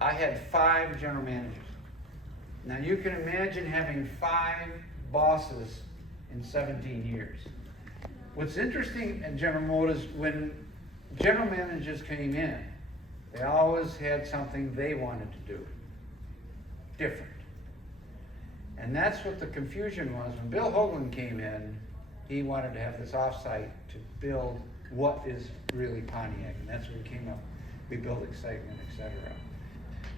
I had 5 general managers. Now you can imagine having 5 bosses in 17 years. What's interesting at General Motors, when general managers came in, they always had something they wanted to do different. And that's what the confusion was. When Bill Hoagland came in, he wanted to have this offsite to build what is really Pontiac, and that's what came up. We built excitement, etc.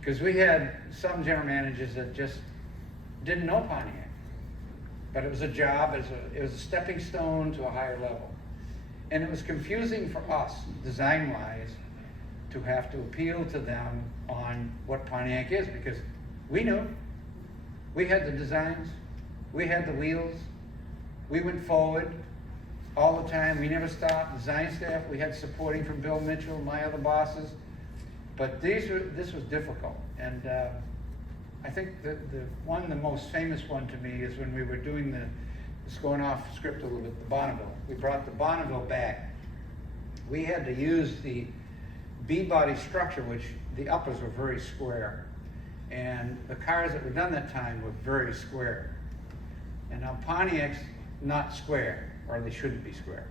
Because we had some general managers that just didn't know Pontiac, but it was a job, it was a stepping stone to a higher level. And it was confusing for us, design-wise, to have to appeal to them on what Pontiac is, because we knew. We had the designs, we had the wheels, we went forward all the time, we never stopped. Design staff, we had supporting from Bill Mitchell, my other bosses, but this was difficult. And I think the most famous one to me is when we were doing it's going off script a little bit, the Bonneville. We brought the Bonneville back. We had to use the B-body structure, which the uppers were very square. And the cars that were done that time were very square. And now Pontiac's not square, or they shouldn't be square.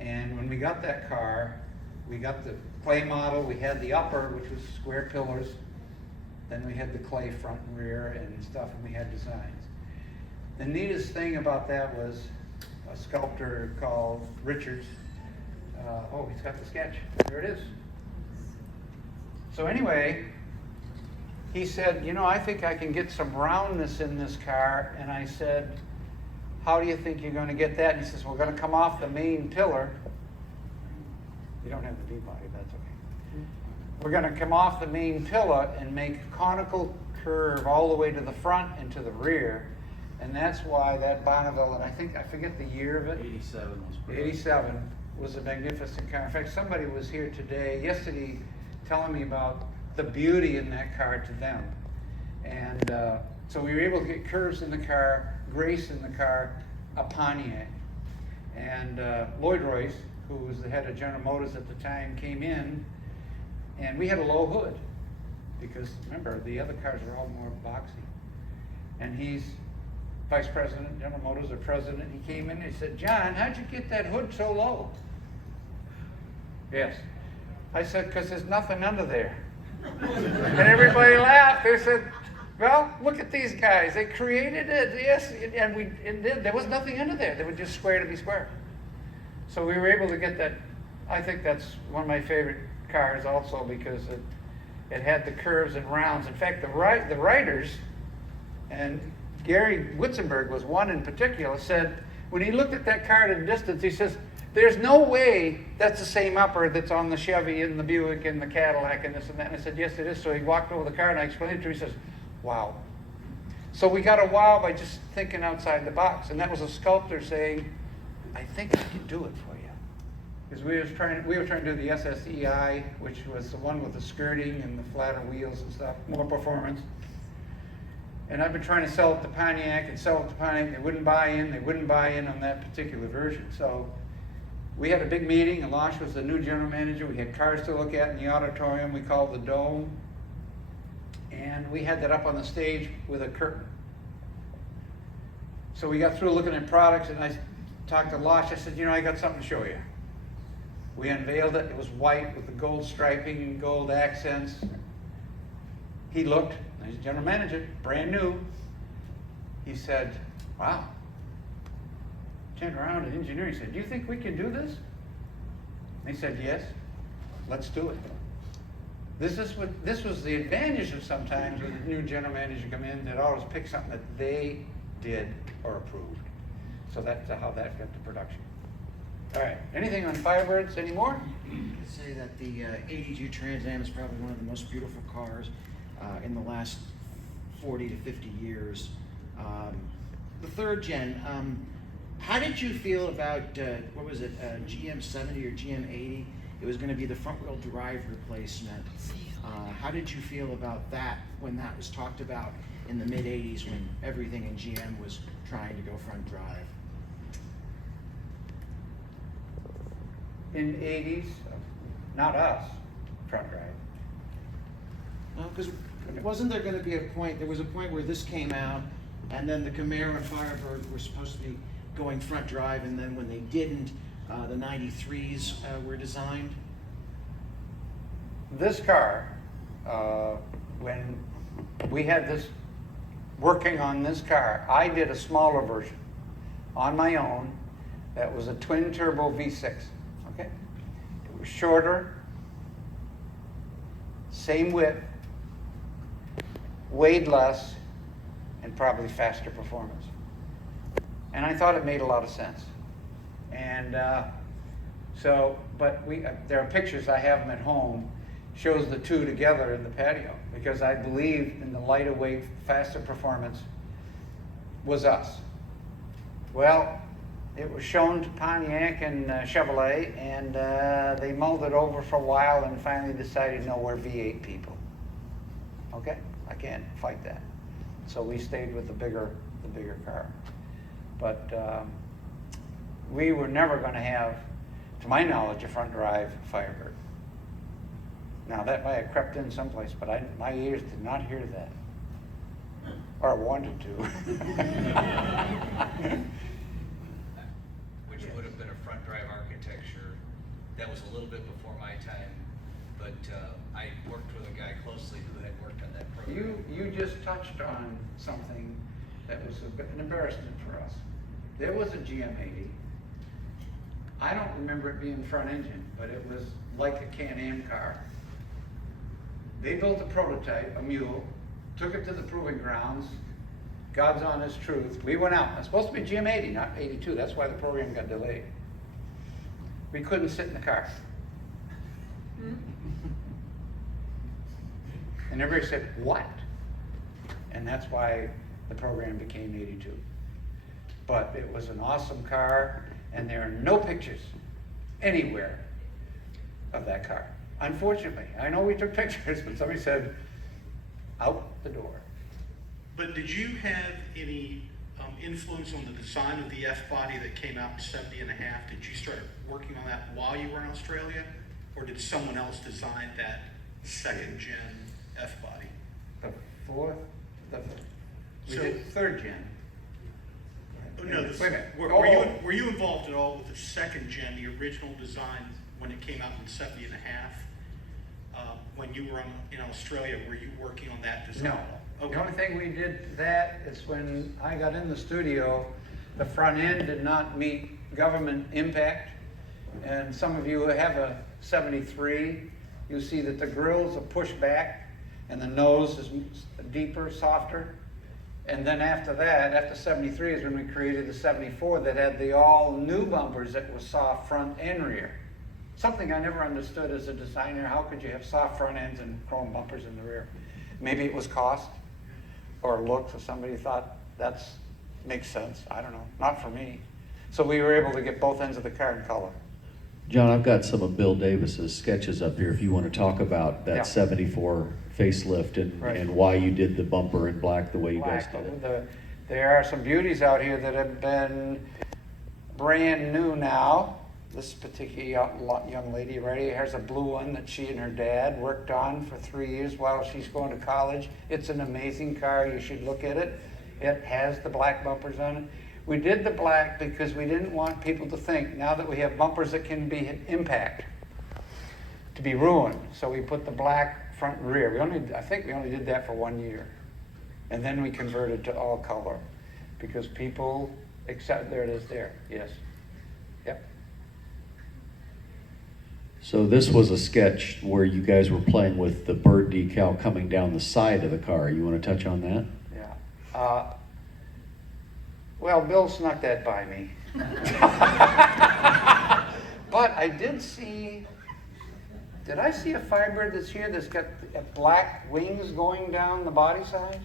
And when we got that car, we got the clay model, we had the upper, which was square pillars, then we had the clay front and rear and stuff, and we had designs. The neatest thing about that was a sculptor called Richards. Oh, he's got the sketch. There it is. So anyway, he said, you know, I think I can get some roundness in this car. And I said, how do you think you're going to get that? And he says, we're going to come off the main pillar. You don't have the B-body, that's okay. We're going to come off the main pillar and make a conical curve all the way to the front and to the rear. And that's why that Bonneville, and I forget the year of it. 87 was pretty. 87 was a magnificent car. In fact, somebody was here yesterday, telling me about the beauty in that car to them. And so we were able to get curves in the car, grace in the car, a Pontiac. And Lloyd Royce, who was the head of General Motors at the time, came in, and we had a low hood, because remember, the other cars are all more boxy. And he's vice president, General Motors, or president. He came in and he said, John, how'd you get that hood so low? Yes. I said, because there's nothing under there. And everybody laughed. They said, well, look at these guys. They created it, yes, and there was nothing under there. They were just square to be square. So we were able to get that. I think that's one of my favorite cars also, because it had the curves and rounds. In fact, the writers, and Gary Witzenberg was one in particular, said when he looked at that car at a distance, he says, there's no way that's the same upper that's on the Chevy and the Buick and the Cadillac and this and that. And I said, yes, it is. So he walked over the car and I explained it to him. He says, wow. So we got a wow by just thinking outside the box. And that was a sculptor saying, I think I can do it for you. Because we were trying to do the SSEI, which was the one with the skirting and the flatter wheels and stuff, more performance. And I've been trying to sell it to Pontiac and sell it to Pontiac. They wouldn't buy in on that particular version. So we had a big meeting, and Losh was the new general manager. We had cars to look at in the auditorium we called the Dome. And we had that up on the stage with a curtain. So we got through looking at products, and I talked to Losh. I said, you know, I got something to show you. We unveiled it. It was white with the gold striping and gold accents. He looked, he's a general manager, brand new. He said, wow. Turned around to engineering, said, do you think we can do this? They said, yes, let's do it. This was the advantage of sometimes when a new general manager come in, they'd always pick something that they did or approved. So that's how that got to production. All right, anything on Firebirds anymore? I could say that the 82 Trans Am is probably one of the most beautiful cars in the last 40 to 50 years. The third gen, how did you feel about, what was it, GM 70 or GM 80? It was going to be the front wheel drive replacement. How did you feel about that when that was talked about in the mid 80s when everything in GM was trying to go front drive? In the 80s, not us, front drive. Because wasn't there gonna be a point, there was a point where this came out, and then the Camaro and Firebird were supposed to be going front drive, and then when they didn't, the 93s were designed? This car, when we had this, working on this car, I did a smaller version on my own that was a twin turbo V6, okay? It was shorter, same width, weighed less, and probably faster performance. And I thought it made a lot of sense. And but there are pictures, I have them at home, shows the two together in the patio, because I believe in the lighter weight, faster performance was us. Well, it was shown to Pontiac and Chevrolet, and they mulled it over for a while and finally decided, no, we're V8 people. Okay, I can't fight that. So we stayed with the bigger car. But we were never going to have, to my knowledge, a front drive Firebird. Now that might have crept in someplace, but my ears did not hear that, or wanted to. Which would have been a front drive architecture. That was a little bit before my time, but I worked with a guy closely who had worked on that program. You just touched on something that was an embarrassment for us. There was a GM80. I don't remember it being front engine, but it was like a Can-Am car. They built a prototype, a mule, took it to the proving grounds, God's honest truth. We went out. It's supposed to be GM80, not 82. That's why the program got delayed. We couldn't sit in the car. And everybody said, what? And that's why the program became 82. But it was an awesome car, and there are no pictures anywhere of that car. Unfortunately, I know we took pictures, but somebody said, out the door. But did you have any influence on the design of the F-body that came out in 70 and a half? Did you start working on that while you were in Australia? Or did someone else design that second gen F-body? The fourth, we So- did third gen. Oh, no, Wait a minute. were you involved at all with the second gen, the original design, when it came out in 70 and a half? When you were in Australia, were you working on that design? No. Okay. The only thing we did that is when I got in the studio, the front end did not meet government impact. And some of you have a 73, you'll see that the grills are pushed back and the nose is deeper, softer. And then after that, after 73 is when we created the 74 that had the all new bumpers that were soft front and rear. Something I never understood as a designer. How could you have soft front ends and chrome bumpers in the rear? Maybe it was cost or looks, or somebody thought that's makes sense. I don't know. Not for me. So we were able to get both ends of the car in color. John, I've got some of Bill Davis's sketches up here if you want to talk about that Yeah. 74 facelift and, Right. and why you did the bumper in black the way you guys Black. did it. There are some beauties out here that have been brand new now. This particular young lady right here has a blue one that she and her dad worked on for 3 years while she's going to college. It's an amazing car. You should look at it. It has the black bumpers on it. We did the black because we didn't want people to think, now that we have bumpers that can be impact, to be ruined. So we put the black front and rear. I think we only did that for 1 year. And then we converted to all color because people accept, there it is there, yes. Yep. So this was a sketch where you guys were playing with the bird decal coming down the side of the car. You want to touch on that? Yeah. Well, Bill snuck that by me. But I did I see a Firebird that's here that's got black wings going down the body side?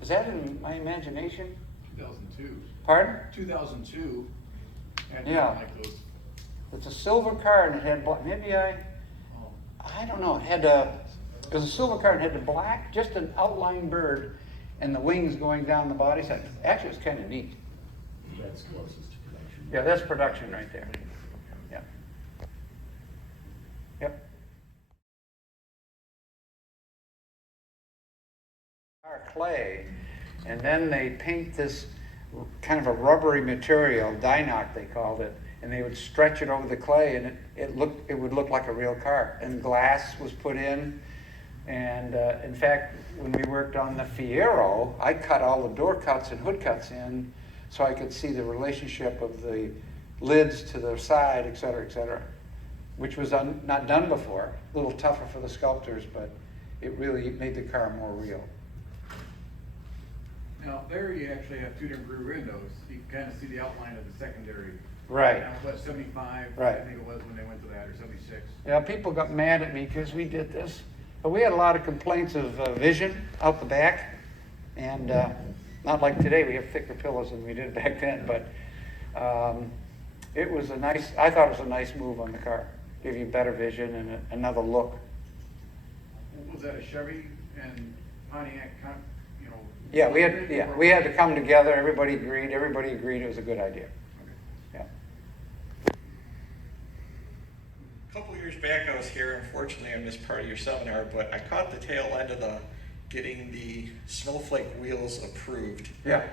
Is that in my imagination? 2002. Pardon? 2002. And Yeah. like those. It's a silver car and it had black, I don't know, it was a silver car and it had the black, just an outline bird and the wings going down the body side. Actually, it was kind of neat. That's closest to production. Yeah, that's production right there. Yeah. Yep. clay, and then they paint this kind of a rubbery material, Dynoc they called it, and they would stretch it over the clay, and it would look like a real car. And glass was put in, and in fact, when we worked on the Fiero, I cut all the door cuts and hood cuts in so I could see the relationship of the lids to the side, et cetera, which was not done before. A little tougher for the sculptors, but it really made the car more real. Now, there you actually have two different rear windows. You can kind of see the outline of the secondary. Right. Now, what, 75? Right. I think it was when they went to that, or 76. Yeah, people got mad at me because we did this, but we had a lot of complaints of vision out the back, and not like today, we have thicker pillows than we did back then, but it was I thought it was a nice move on the car. Give you better vision and another look. Was that a Chevy and Pontiac, you know? Yeah, we had to come together, everybody agreed it was a good idea. Yeah. A couple years back, I was here. Unfortunately, I missed part of your seminar, but I caught the tail end of getting the snowflake wheels approved. Yeah.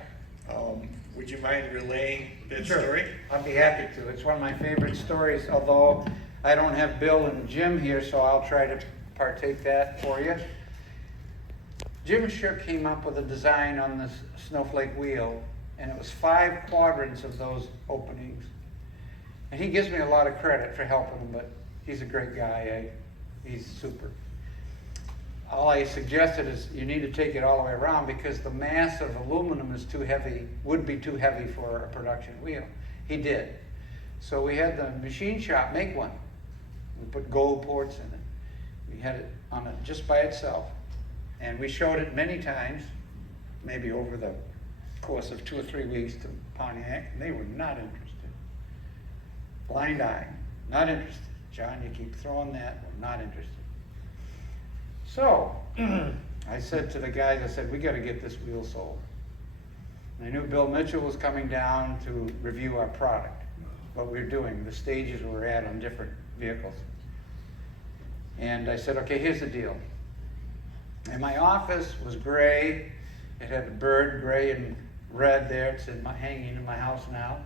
Would you mind relaying that Sure. story? I'd be happy to. It's one of my favorite stories, although I don't have Bill and Jim here, so I'll try to partake that for you. Jim sure came up with a design on this snowflake wheel, and it was 5 quadrants of those openings. And he gives me a lot of credit for helping him, but he's a great guy. He's super. All I suggested is you need to take it all the way around because the mass of aluminum is too heavy, would be too heavy for a production wheel. He did. So we had the machine shop make one. We put gold ports in it. We had it on it just by itself. And we showed it many times, maybe over the course of 2 or 3 weeks to Pontiac, and they were not interested. Blind eye, not interested. John, you keep throwing that, we're not interested. So, I said to the guys, I said, we got to get this wheel sold. And I knew Bill Mitchell was coming down to review our product, what we're doing, the stages we're at on different vehicles. And I said, okay, here's the deal. And my office was gray. It had a bird, gray and red there. It's hanging in my house now,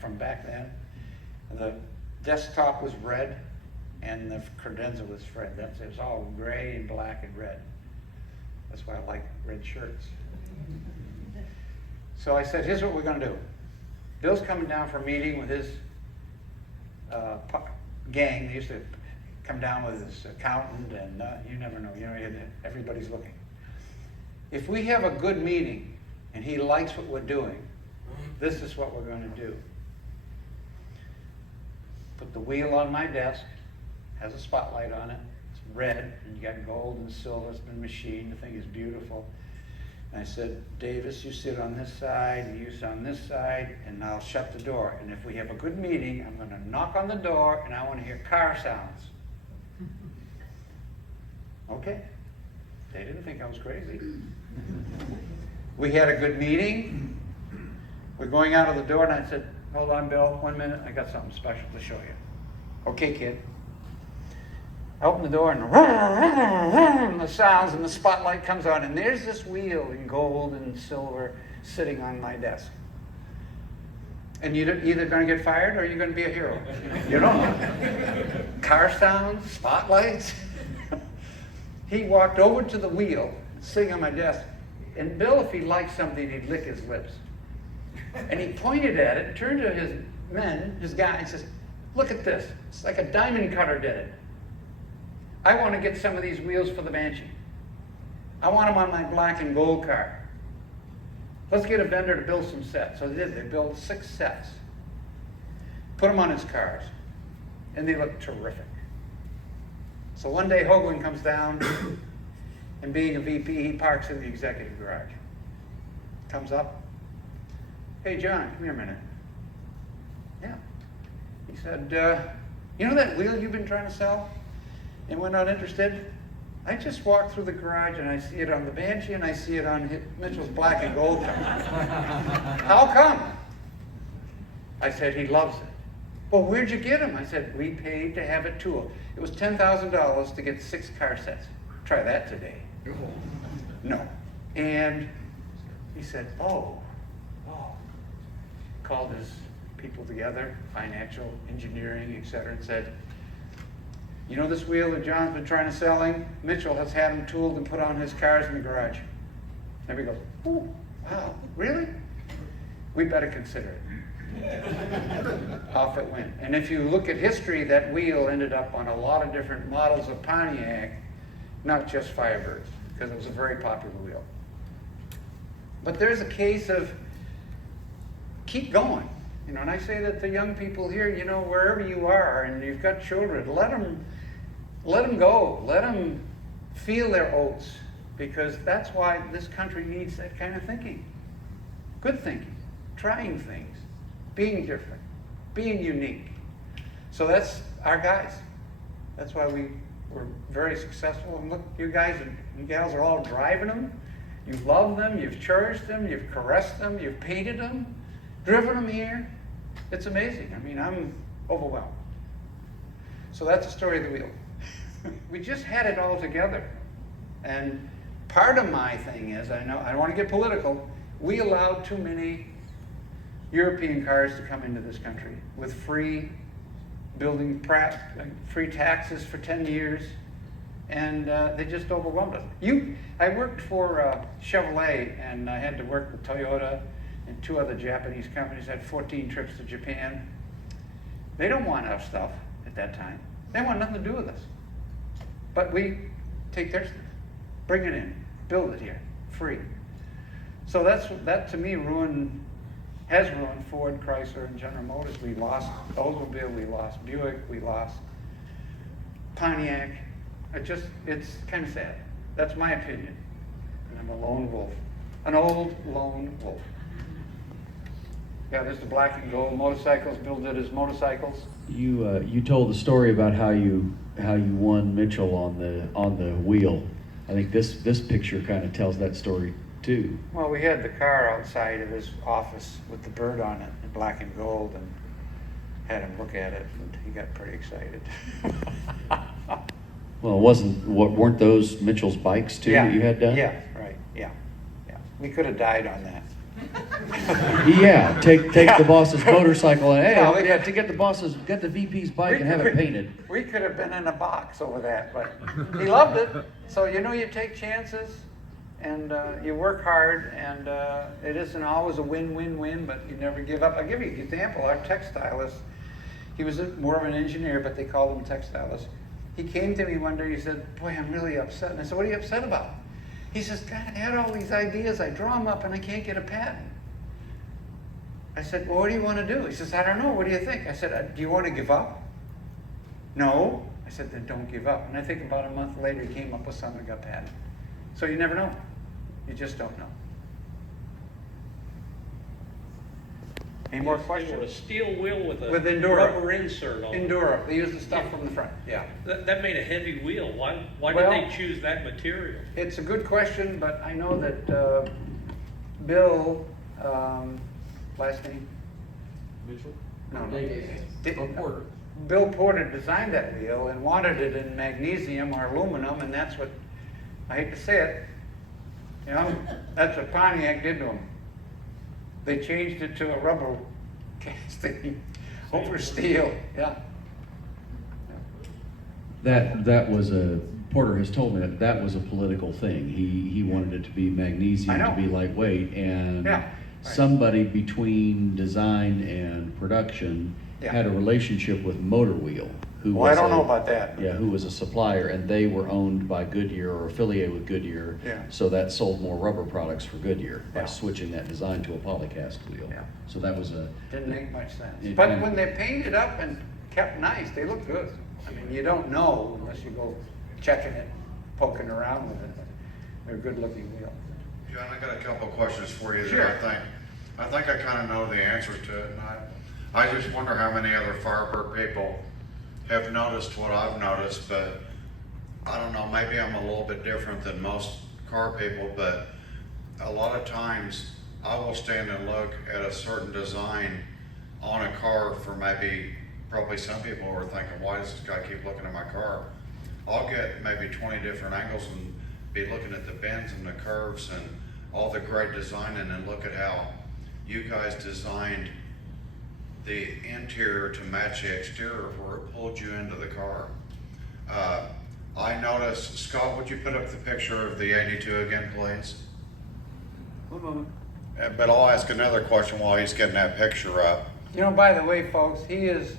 from back then. And the desktop was red, and the credenza was red. It was all gray and black and red. That's why I like red shirts. So I said, here's what we're going to do. Bill's coming down for a meeting with his gang. They used to come down with his accountant, and you never know. Everybody's looking. If we have a good meeting and he likes what we're doing, this is what we're going to do. Put the wheel on my desk, has a spotlight on it. It's red, and you got gold and silver. It's been machined. The thing is beautiful. And I said, Davis, you sit on this side, and you sit on this side, and I'll shut the door. And if we have a good meeting, I'm going to knock on the door, and I want to hear car sounds. Okay. They didn't think I was crazy. We had a good meeting. We're going out of the door, and I said, hold on, Bill, 1 minute. I got something special to show you. Okay, kid. I open the door, and the sounds, and the spotlight comes on, and there's this wheel in gold and silver sitting on my desk. And you're either going to get fired or you're going to be a hero. You don't know. Car sounds, spotlights. He walked over to the wheel, sitting on my desk, and Bill, if he liked something, he'd lick his lips. And he pointed at it, turned to his men, his guy, and says, look at this. It's like a diamond cutter did it. I want to get some of these wheels for the Banshee. I want them on my black and gold car. Let's get a vendor to build some sets. So they did. They built 6 sets. Put them on his cars. And they look terrific. So one day Hoagland comes down, and being a VP, he parks in the executive garage. Comes up. Hey, John, come here a minute. Yeah. He said, you know that wheel you've been trying to sell? And we're not interested? I just walked through the garage and I see it on the Banshee and I see it on Mitchell's black and gold car. How come? I said, he loves it. Well, where'd you get him? I said, we paid to have it tooled. It was $10,000 to get 6 car sets. Try that today. No. And he said, oh. Called his people together, financial, engineering, et cetera, and said, you know this wheel that John's been trying to sell him? Mitchell has had him tooled and put on his cars in the garage. And we go, oh, wow, really? We better consider it. Off it went. And if you look at history, that wheel ended up on a lot of different models of Pontiac, not just Firebirds, because it was a very popular wheel. But there's a case of keep going. You know, and I say that to young people here, you know, wherever you are and you've got children, let them go. Let them feel their oats, because that's why this country needs that kind of thinking. Good thinking, trying things, being different, being unique. So that's our guys. That's why we were very successful. And look, you guys and gals are all driving them. You've loved them, you've cherished them, you've caressed them, you've painted them, driven them here. It's amazing. I mean, I'm overwhelmed. So that's the story of the wheel. We just had it all together. And part of my thing is, I know I don't want to get political, we allowed too many European cars to come into this country with free free taxes for 10 years, and they just overwhelmed us. I worked for Chevrolet, and I had to work with Toyota and 2 other Japanese companies. I had 14 trips to Japan. They don't want our stuff at that time. They want nothing to do with us. But we take their stuff, bring it in, build it here, free. So that to me has ruined Ford, Chrysler, and General Motors. We lost Oldsmobile, we lost Buick, we lost Pontiac. It's kind of sad. That's my opinion. And I'm a lone wolf, an old lone wolf. Yeah, there's the black and gold motorcycles. Bill did his motorcycles. You told the story about how you won Mitchell on the wheel. I think this picture kind of tells that story too. Well, we had the car outside of his office with the bird on it in black and gold, and had him look at it, and he got pretty excited. Well, weren't those Mitchell's bikes too that you had done? Yeah, right. Yeah. We could have died on that. Yeah, take the boss's motorcycle and hey, No, I'm gonna have to get the VP's bike and have it painted. We could have been in a box over that, but he loved it. So you take chances, and you work hard, and it isn't always a win-win-win, but you never give up. I'll give you an example. Our textilist, he was more of an engineer, but they called him textilist. He came to me one day, he said, boy, I'm really upset. And I said, what are you upset about? He says, God, I had all these ideas, I draw them up, and I can't get a patent. I said, well, what do you want to do? He says, I don't know, what do you think? I said, do you want to give up? No. I said, then don't give up. And I think about a month later, he came up with something that got patented. So you never know. You just don't know. Any more questions? A steel wheel with a With Enduro. rubber insert on it. Enduro. They use the stuff from the front. Yeah. That made a heavy wheel. Why Well, did they choose that material? It's a good question, but I know that Bill, last name? Mitchell? No. Porter. Bill Porter designed that wheel and wanted it in magnesium or aluminum, and that's what, I hate to say it, that's what Pontiac did to him. They changed it to a rubber casting over steel. Yeah. That was Porter has told me that was a political thing. He wanted it to be magnesium, I know. to be lightweight, and Yeah, right. somebody between design and production Yeah. had a relationship with Motor Wheel, who Well, I was don't know about that. Yeah, who was a supplier, and they were owned by Goodyear or affiliated with Goodyear. Yeah. So that sold more rubber products for Goodyear by Yeah. switching that design to a polycast wheel. Yeah. So that was Didn't make much sense. It- But when they painted up and kept nice, they look good. I mean, you don't know unless you go checking it, poking around with it. They're a good looking wheel. John, I got a couple of questions for you Sure. there, I think I kind of know the answer to it, and I just wonder how many other Firebird people have noticed what I've noticed, but I don't know, maybe I'm a little bit different than most car people, but a lot of times I will stand and look at a certain design on a car for probably some people are thinking, why does this guy keep looking at my car? I'll get maybe 20 different angles and be looking at the bends and the curves and all the great designing, and look at how you guys designed the interior to match the exterior where it pulled you into the car. I noticed, Scott, would you put up the picture of the 82 again, please? One moment. But I'll ask another question while he's getting that picture up. You know, by the way, folks, he is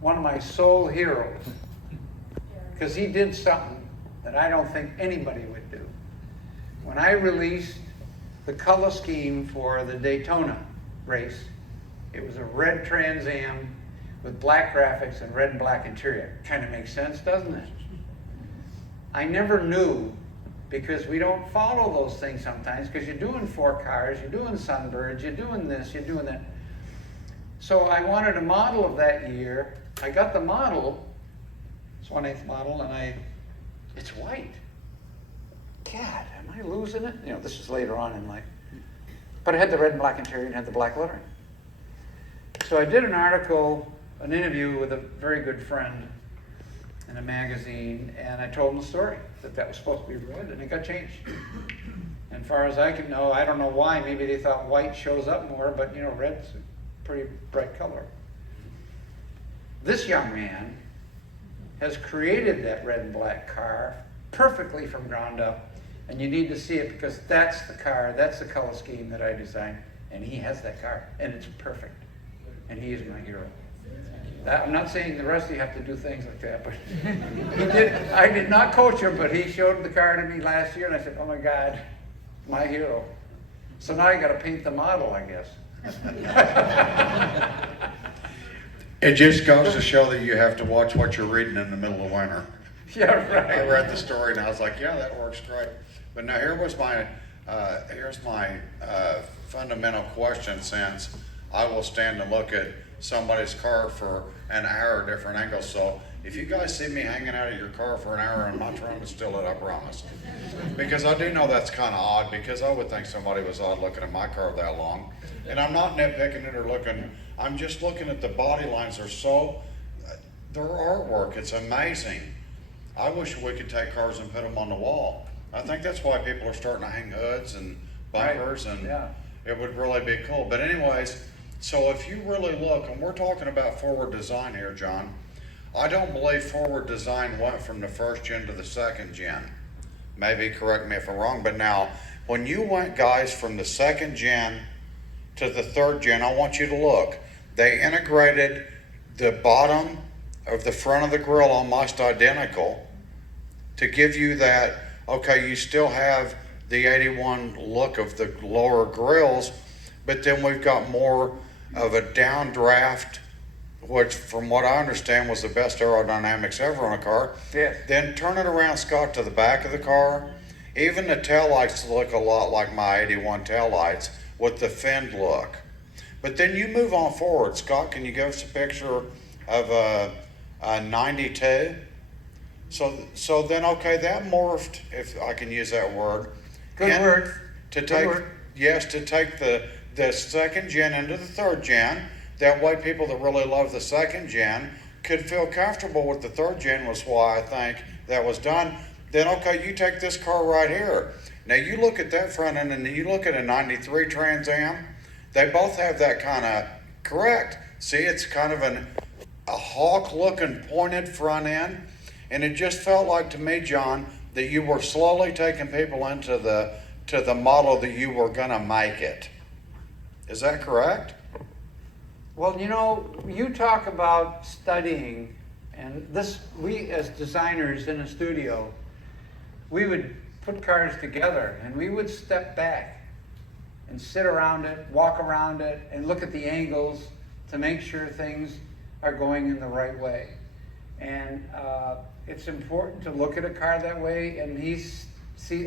one of my sole heroes. Because he did something that I don't think anybody would do. When I released the color scheme for the Daytona race, it was a red Trans Am with black graphics and red and black interior. Kind of makes sense, doesn't it? I never knew, because we don't follow those things sometimes, because you're doing 4 cars, you're doing Sunbirds, you're doing this, you're doing that. So I wanted a model of that year. I got the model, it's 1/8 model, and it's white. God, am I losing it? You know, this is later on in life. But it had the red and black interior and had the black lettering. So I did an article, an interview with a very good friend in a magazine, and I told him the story, that was supposed to be red, and it got changed. And as far as I can know, I don't know why, maybe they thought white shows up more, but you know, red's a pretty bright color. This young man has created that red and black car perfectly from ground up, and you need to see it because that's the car, that's the color scheme that I designed, and he has that car, and it's perfect, and he is my hero. I'm not saying the rest of you have to do things like that, but he did. I did not coach him, but he showed the car to me last year, and I said, "Oh my God, my hero." So now I got to paint the model, I guess. It just goes to show that you have to watch what you're reading in the middle of winter. Yeah, right. I read the story and I was like, yeah, that works great. But now here's my fundamental question, since I will stand and look at somebody's car for an hour at different angles. So if you guys see me hanging out of your car for an hour, I'm not trying to steal it, I promise. Because I do know that's kind of odd, because I would think somebody was odd looking at my car that long. And I'm not nitpicking it or looking, I'm just looking at the body lines. They're artwork, it's amazing. I wish we could take cars and put them on the wall. I think that's why people are starting to hang hoods and bumpers, Right. and Yeah. it would really be cool. But anyways, so if you really look, and we're talking about forward design here, John, I don't believe forward design went from the first gen to the second gen. Maybe correct me if I'm wrong, but now, when you went, guys, from the second gen to the third gen, I want you to look. They integrated the bottom of the front of the grill almost identical to give you that, okay, you still have the 81 look of the lower grills, but then we've got more of a downdraft, which from what I understand was the best aerodynamics ever on a car. Yes. Then turn it around, Scott, to the back of the car. Even the taillights look a lot like my 81 taillights with the finned look. But then you move on forward. Scott, can you give us a picture of a 92? So then, okay, that morphed, if I can use that word. Good word. To Good take, word. yes, to take the second gen into the third gen. That way people that really love the second gen could feel comfortable with the third gen, was why I think that was done. Then, okay, you take this car right here. Now you look at that front end and then you look at a 93 Trans Am. They both have that kind of, correct. See, it's kind of a hawk looking pointed front end. And it just felt like to me, John, that you were slowly taking people into the model that you were gonna make it. Is that correct? Well, you know, you talk about studying, and this, we as designers in a studio, we would put cars together and we would step back and sit around it, walk around it, and look at the angles to make sure things are going in the right way. And it's important to look at a car that way. And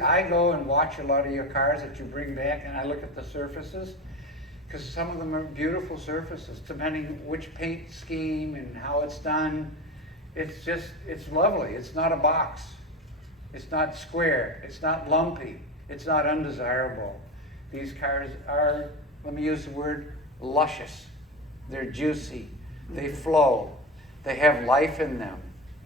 I go and watch a lot of your cars that you bring back, and I look at the surfaces, because some of them are beautiful surfaces, depending which paint scheme and how it's done. It's lovely. It's not a box. It's not square. It's not lumpy. It's not undesirable. These cars are, let me use the word, luscious. They're juicy. They flow. They have life in them.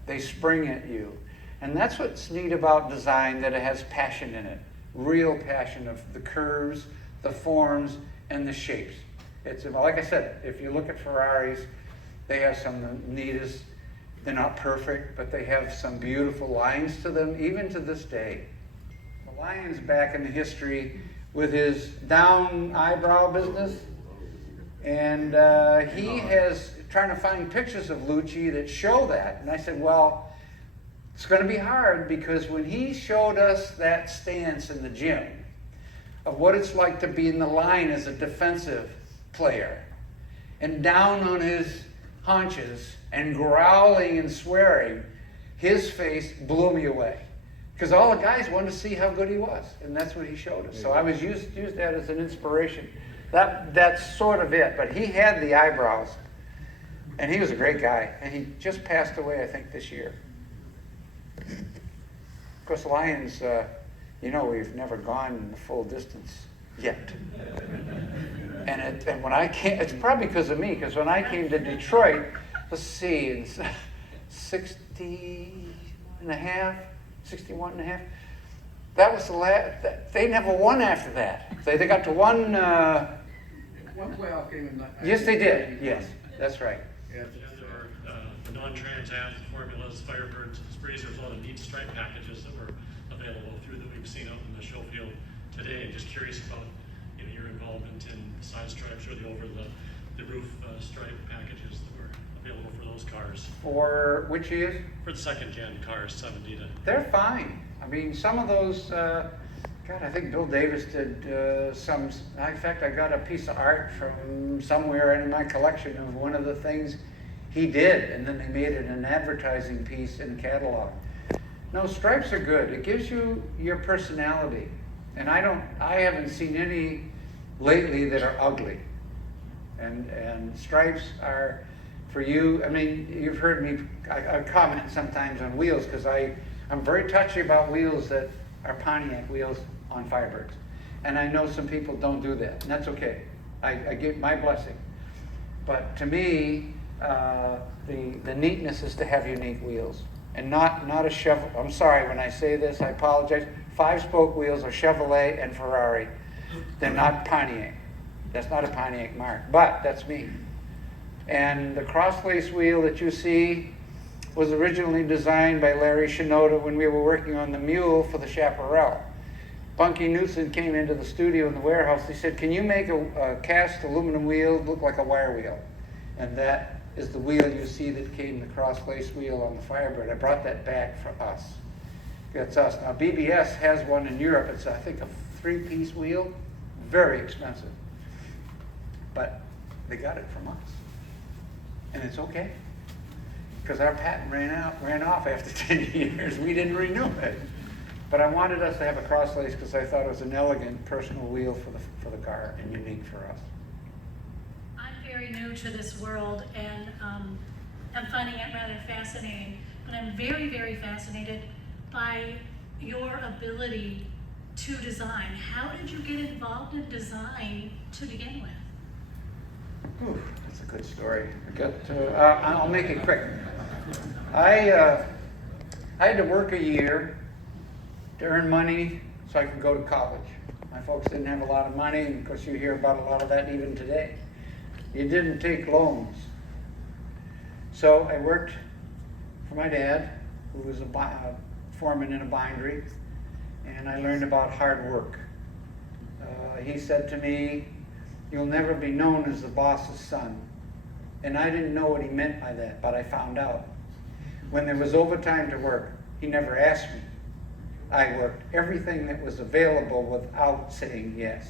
They spring at you. And that's what's neat about design, that it has passion in it. real passion of the curves, the forms, and the shapes. It's, like I said, if you look at Ferraris, they have some of the neatest, they're not perfect, but they have some beautiful lines to them, even to this day. The lion's back in the history with his down eyebrow business, and he has trying to find pictures of Lucci that show that. And I said, well, it's going to be hard, because when he showed us that stance in the gym of what it's like to be in the line as a defensive player and down on his haunches and growling and swearing, his face blew me away. Because all the guys wanted to see how good he was, and that's what he showed us. So I was used that as an inspiration. That's sort of it, but he had the eyebrows, and he was a great guy, and he just passed away, I think, this year. Of course, Lions, we've never gone the full distance yet. And when I came, it's probably because of me, because when I came to Detroit, let's see, in 61 and a half, that was the last, they never won after that. They got to one. One playoff game in. Yes, they did. Yes, that's right. Yeah. There were the non-Trans Am formulas, Firebirds, Sprees. There's a lot of neat stripe packages that were available that we've seen out in the show field today. And just curious about your involvement in the side stripes or the over the roof stripe packages that were available for those cars. For which years? For the second gen cars, 70 to. They're fine. I mean, some of those. I think Bill Davis did some. In fact, I got a piece of art from somewhere in my collection of one of the things he did, and then they made it an advertising piece in the catalog. No, stripes are good. It gives you your personality, and I haven't seen any lately that are ugly. And stripes are for you. I mean, you've heard me. I comment sometimes on wheels because I'm very touchy about wheels that are Pontiac wheels on Firebirds. And I know some people don't do that, and that's okay. I give my blessing. But to me, the neatness is to have unique wheels. And not a Chevrolet. I'm sorry when I say this, I apologize. 5-spoke wheels are Chevrolet and Ferrari. They're not Pontiac. That's not a Pontiac mark, but that's me. And the cross-lace wheel that you see was originally designed by Larry Schinella when we were working on the mule for the Chaparral. Bunky Newton came into the studio in the warehouse. He said, can you make a cast aluminum wheel look like a wire wheel? And that is the wheel you see that came, the cross-lace wheel on the Firebird. I brought that back for us. That's us. Now, BBS has one in Europe. It's, I think, a 3-piece wheel. Very expensive. But they got it from us. And it's okay. Because our patent ran off after 10 years. We didn't renew it. But I wanted us to have a cross-lace because I thought it was an elegant personal wheel for the car and unique for us. I'm very new to this world, and I'm finding it rather fascinating. But I'm very, very fascinated by your ability to design. How did you get involved in design to begin with? Ooh, that's a good story. I'll make it quick. I had to work a year to earn money so I could go to college. My folks didn't have a lot of money, and of course you hear about a lot of that even today. You didn't take loans. So I worked for my dad, who was a foreman in a bindery, and I learned about hard work. He said to me, you'll never be known as the boss's son. And I didn't know what he meant by that, but I found out. When there was overtime to work, he never asked me. I worked everything that was available without saying yes.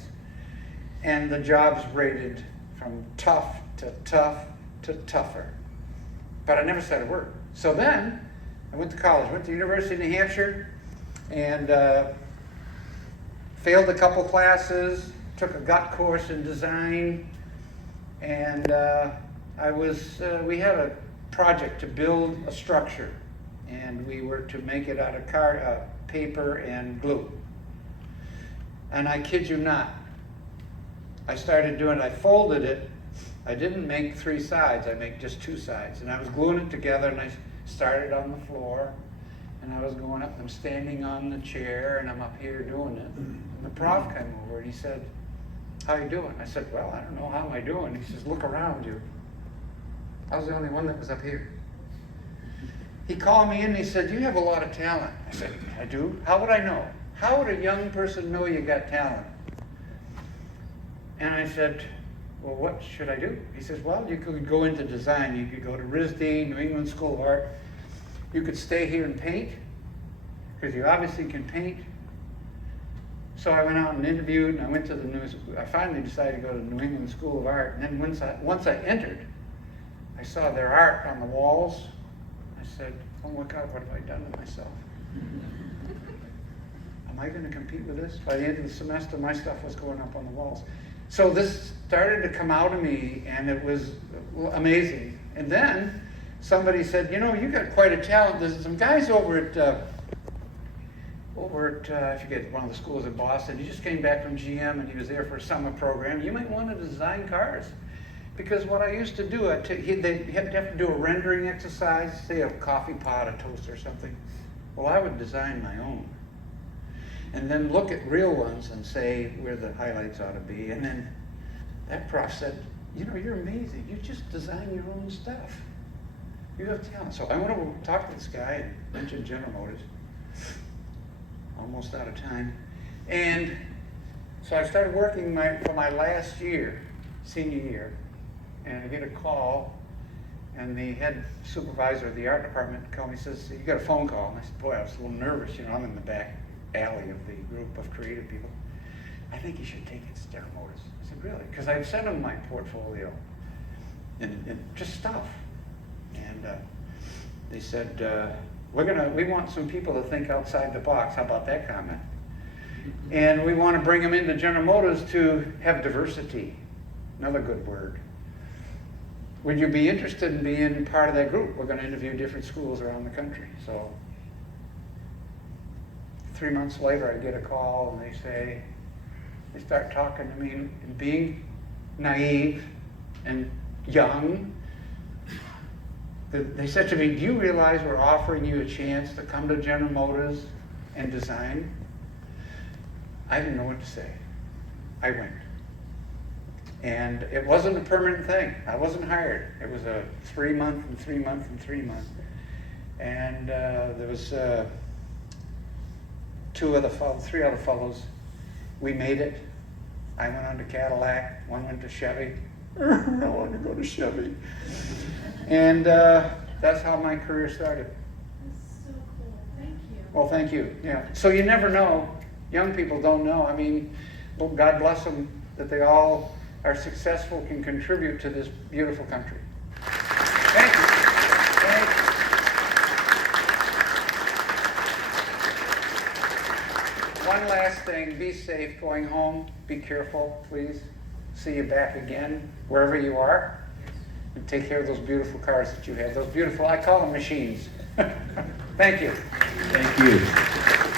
And the jobs rated from tough to tough to tougher. But I never said a word. So then, I went to college, went to University of New Hampshire, and failed a couple classes, took a gut course in design, and we had a project to build a structure, and we were to make it out of paper and glue. And I kid you not, I started doing it, I folded it, I didn't make 3 sides, I made just 2 sides, and I was gluing it together, and I started on the floor, And I was going up, I'm standing on the chair, and I'm up here doing it. And the prof came over, and he said, "How you doing?" I said, "Well, I don't know, how am I doing?" He says, "Look around you." I was the only one that was up here. He called me in and he said, "You have a lot of talent." I said, "I do? How would I know? How would a young person know you got talent?" And I said, "Well, what should I do?" He says, "Well, you could go into design. You could go to RISD, New England School of Art. You could stay here and paint, because you obviously can paint." So I went out and interviewed, and I went to I finally decided to go to the New England School of Art. And then once I entered, I saw their art on the walls. I said, "Oh my God, what have I done to myself? Am I going to compete with this?" By the end of the semester, my stuff was going up on the walls. So this started to come out of me, and it was amazing. And then somebody said, "You know, you got quite a talent. There's some guys over at I forget, one of the schools in Boston. He just came back from GM, and he was there for a summer program. You might want to design cars." Because what I used to do, they'd have to do a rendering exercise, say a coffee pot, a toaster or something. Well, I would design my own. And then look at real ones and say where the highlights ought to be. And then that prof said, "You know, you're amazing. You just design your own stuff. You have talent." So I went over to talk to this guy and mentioned General Motors. Almost out of time. And so I started working for my last year, senior year. And I get a call, and the head supervisor of the art department called me and says, "You got a phone call." And I said, "Boy, I was a little nervous. You know, I'm in the back alley of the group of creative people. I think you should take it to General Motors." I said, "Really?" Because I'd sent them my portfolio and just stuff. And they said, we want some people to think outside the box." How about that comment? "And we want to bring them into General Motors to have diversity." Another good word. "Would you be interested in being part of that group? We're going to interview different schools around the country." So 3 months later, I get a call, and they start talking to me, and being naive and young, they said to me, "Do you realize we're offering you a chance to come to General Motors and design?" I didn't know what to say. I went. And it wasn't a permanent thing. I wasn't hired. It was a 3 month and 3 month and 3 month. And there was three other fellows. We made it. I went on to Cadillac. One went to Chevy. I wanted to go to Chevy. And that's how my career started. That's so cool. Thank you. Well, thank you. Yeah. So you never know. Young people don't know. I mean, well, God bless them that they all are successful, can contribute to this beautiful country. Thank you. Thank you. One last thing, be safe going home. Be careful, please. See you back again, wherever you are. And take care of those beautiful cars that you have. Those beautiful, I call them machines. Thank you. Thank you.